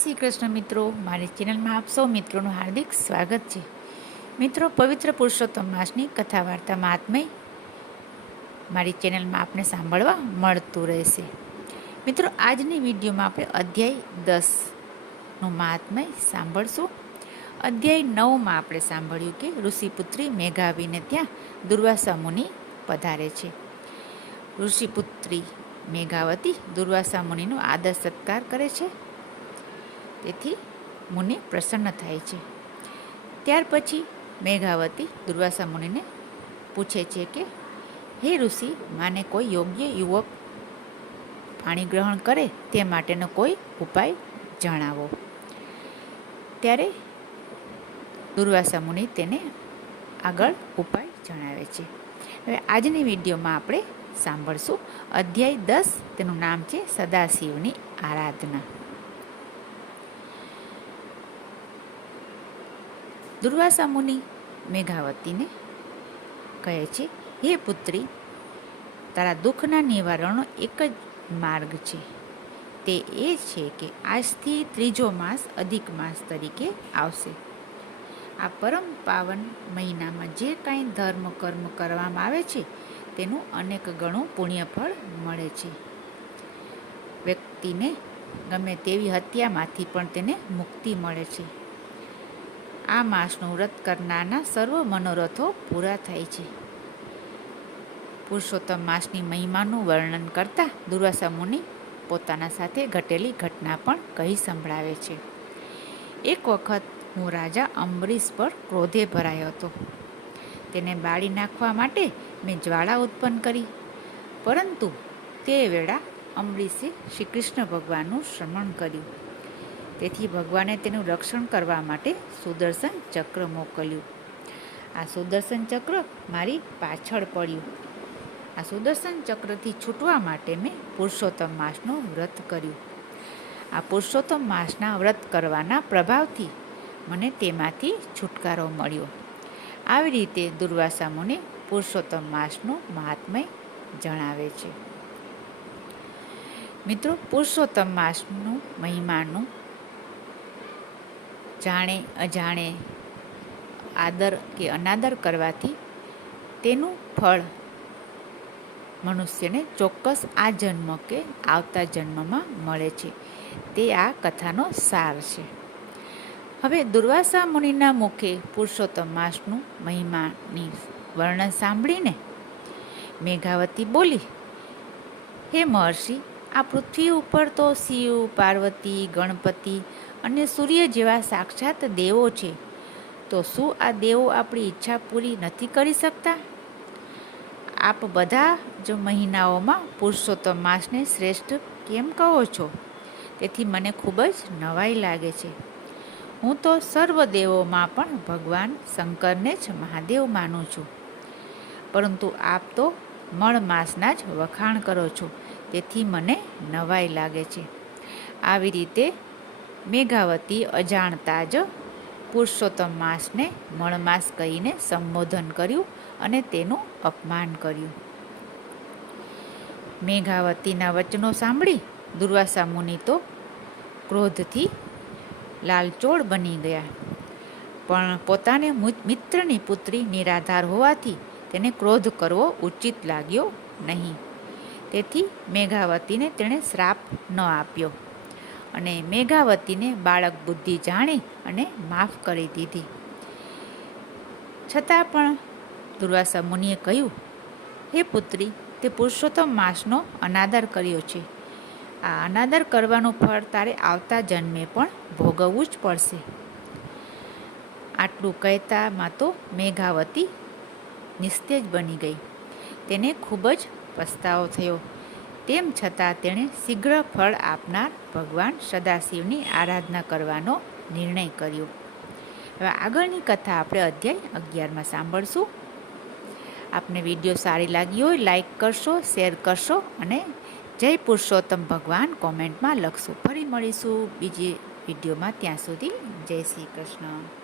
શ્રી કૃષ્ણ મિત્રો, મારી ચેનલમાં આપ સૌ મિત્રોનું હાર્દિક સ્વાગત છે. મિત્રો, પવિત્ર પુરુષોત્તમ માસની કથા વાર્તા મહાત્મય મારી ચેનલમાં આપને સાંભળવા મળતું રહેશે. મિત્રો, આજની વિડીયોમાં આપણે અધ્યાય 10નું મહાત્મય સાંભળશું. અધ્યાય 9માં આપણે સાંભળ્યું કે ઋષિપુત્રી મેઘાવીને ત્યાં દુર્વાસા મુનિ પધારે છે. ઋષિપુત્રી મેઘાવતી દુર્વાસા મુનિનો આદર સત્કાર કરે છે. તેથી મુનિ પ્રસન્ન થાય છે. ત્યાર પછી મેઘાવતી દુર્વાસા મુનિને પૂછે છે કે હે ઋષિ, માને કોઈ યોગ્ય યુવક પાણી ગ્રહણ કરે તે માટેનો કોઈ ઉપાય જણાવો. ત્યારે દુર્વાસા મુનિ તેને આગળ ઉપાય જણાવે છે. હવે આજની વિડીયોમાં આપણે સાંભળશું અધ્યાય 10. તેનું નામ છે સદાશિવની આરાધના. દુર્વાસા મુનિ મેઘાવતીને કહે છે, હે પુત્રી, તારા દુઃખના નિવારણનો એક જ માર્ગ છે. તે એ છે કે આજથી 3જો માસ અધિક માસ તરીકે આવશે. આ પરમ પાવન મહિનામાં જે કાંઈ ધર્મ કર્મ કરવામાં આવે છે તેનું અનેક ગણું પુણ્યફળ મળે છે. વ્યક્તિને ગમે તેવી હત્યામાંથી પણ તેને મુક્તિ મળે છે. આ માસનું વ્રત કરનારના સર્વ મનોરથો પૂરા થાય છે. પુરુષોત્તમ માસની મહિમાનું વર્ણન કરતા દુર્વાસા મુનિ પોતાના સાથે ઘટેલી ઘટના પણ કહી સંભળાવે છે. એક વખત હું રાજા અંબરીશ પર ક્રોધે ભરાયો હતો. તેને બાળી નાખવા માટે મેં જ્વાળા ઉત્પન્ન કરી, પરંતુ તે વેળા અંબરીશે શ્રી કૃષ્ણ ભગવાનનું સ્મરણ કર્યું. તેથી ભગવાને તેનું રક્ષણ કરવા માટે સુદર્શન ચક્ર મોકલ્યું. આ સુદર્શન ચક્ર મારી પાછળ પડ્યું. આ સુદર્શન ચક્રથી છૂટવા માટે મેં પુરુષોત્તમ માસનું વ્રત કર્યું. આ પુરુષોત્તમ માસના વ્રત કરવાના પ્રભાવથી મને તેમાંથી છુટકારો મળ્યો. આવી રીતે દુર્વાસા મુનિ પુરુષોત્તમ માસનું મહાત્મય જણાવે છે. મિત્રો, પુરુષોત્તમ માસનું મહિમાનું જાણે અજાણે આદર કે અનાદર કરવાથી તેનું ફળ મનુષ્યને ચોક્કસ આ જન્મ કે આવતા જન્મમાં મળે છે. તે આ કથાનો સાર છે. હવે દુર્વાસા મુનિના મુખે પુરુષોત્તમ માસનું મહિમાની વર્ણન સાંભળીને મેઘાવતી બોલી, હે મહર્ષિ, આ પૃથ્વી ઉપર તો શિવ, પાર્વતી, ગણપતિ અને સૂર્ય જેવા સાક્ષાત દેવો છે. તો શું આ દેવો આપણી ઈચ્છા પૂરી નથી કરી શકતા? આપ બધા જ મહિનાઓમાં પુરુષોત્તમ માસને શ્રેષ્ઠ કેમ કહો છો? તેથી મને ખૂબ જ નવાઈ લાગે છે. હું તો સર્વ દેવોમાં પણ ભગવાન શંકરને જ મહાદેવ માનું છું, પરંતુ આપ તો મળ માસના જ વખાણ કરો છો. તેથી મને નવાઈ લાગે છે. આવી રીતે મેઘાવતી અજાણતા જ પુરુષોત્તમ માસને મળમાસ કહીને સંબોધન કર્યું અને તેનું અપમાન કર્યું. મેઘાવતીના વચનો સાંભળી દુર્વાસા મુનિ તો ક્રોધથી લાલચોળ બની ગયા. પણ પોતાને મિત્રની પુત્રી નિરાધાર હોવાથી તેને ક્રોધ કરવો ઉચિત લાગ્યો નહીં. તેથી મેઘાવતીને તેણે શ્રાપ ન આપ્યો અને મેઘાવતીને બાળક બુદ્ધિ જાણી અને માફ કરી દીધી. છતાં પણ દુર્વાસા મુનિએ કહ્યું, હે પુત્રી, તે પુરુષોત્તમ માસનો અનાદર કર્યો છે. આ અનાદર કરવાનું ફળ તારે આવતા જન્મે પણ ભોગવવું જ પડશે. આટલું કહેતામાં તો મેઘાવતી નિસ્તેજ બની ગઈ. તેને ખૂબ જ પસ્તાવો થયો. તેમ છતાં તેણે શીઘ્ર ફળ આપનાર ભગવાન સદાશિવની આરાધના કરવાનો નિર્ણય કર્યો. હવે આગળની કથા આપણે અધ્યાય 11માં સાંભળશું. આપને વિડીયો સારી લાગી હોય લાઈક કરશો, શેર કરશો અને જય પુરુષોત્તમ ભગવાન કોમેન્ટમાં લખશો. ફરી મળીશું બીજી વિડીયોમાં. ત્યાં સુધી જય શ્રી કૃષ્ણ.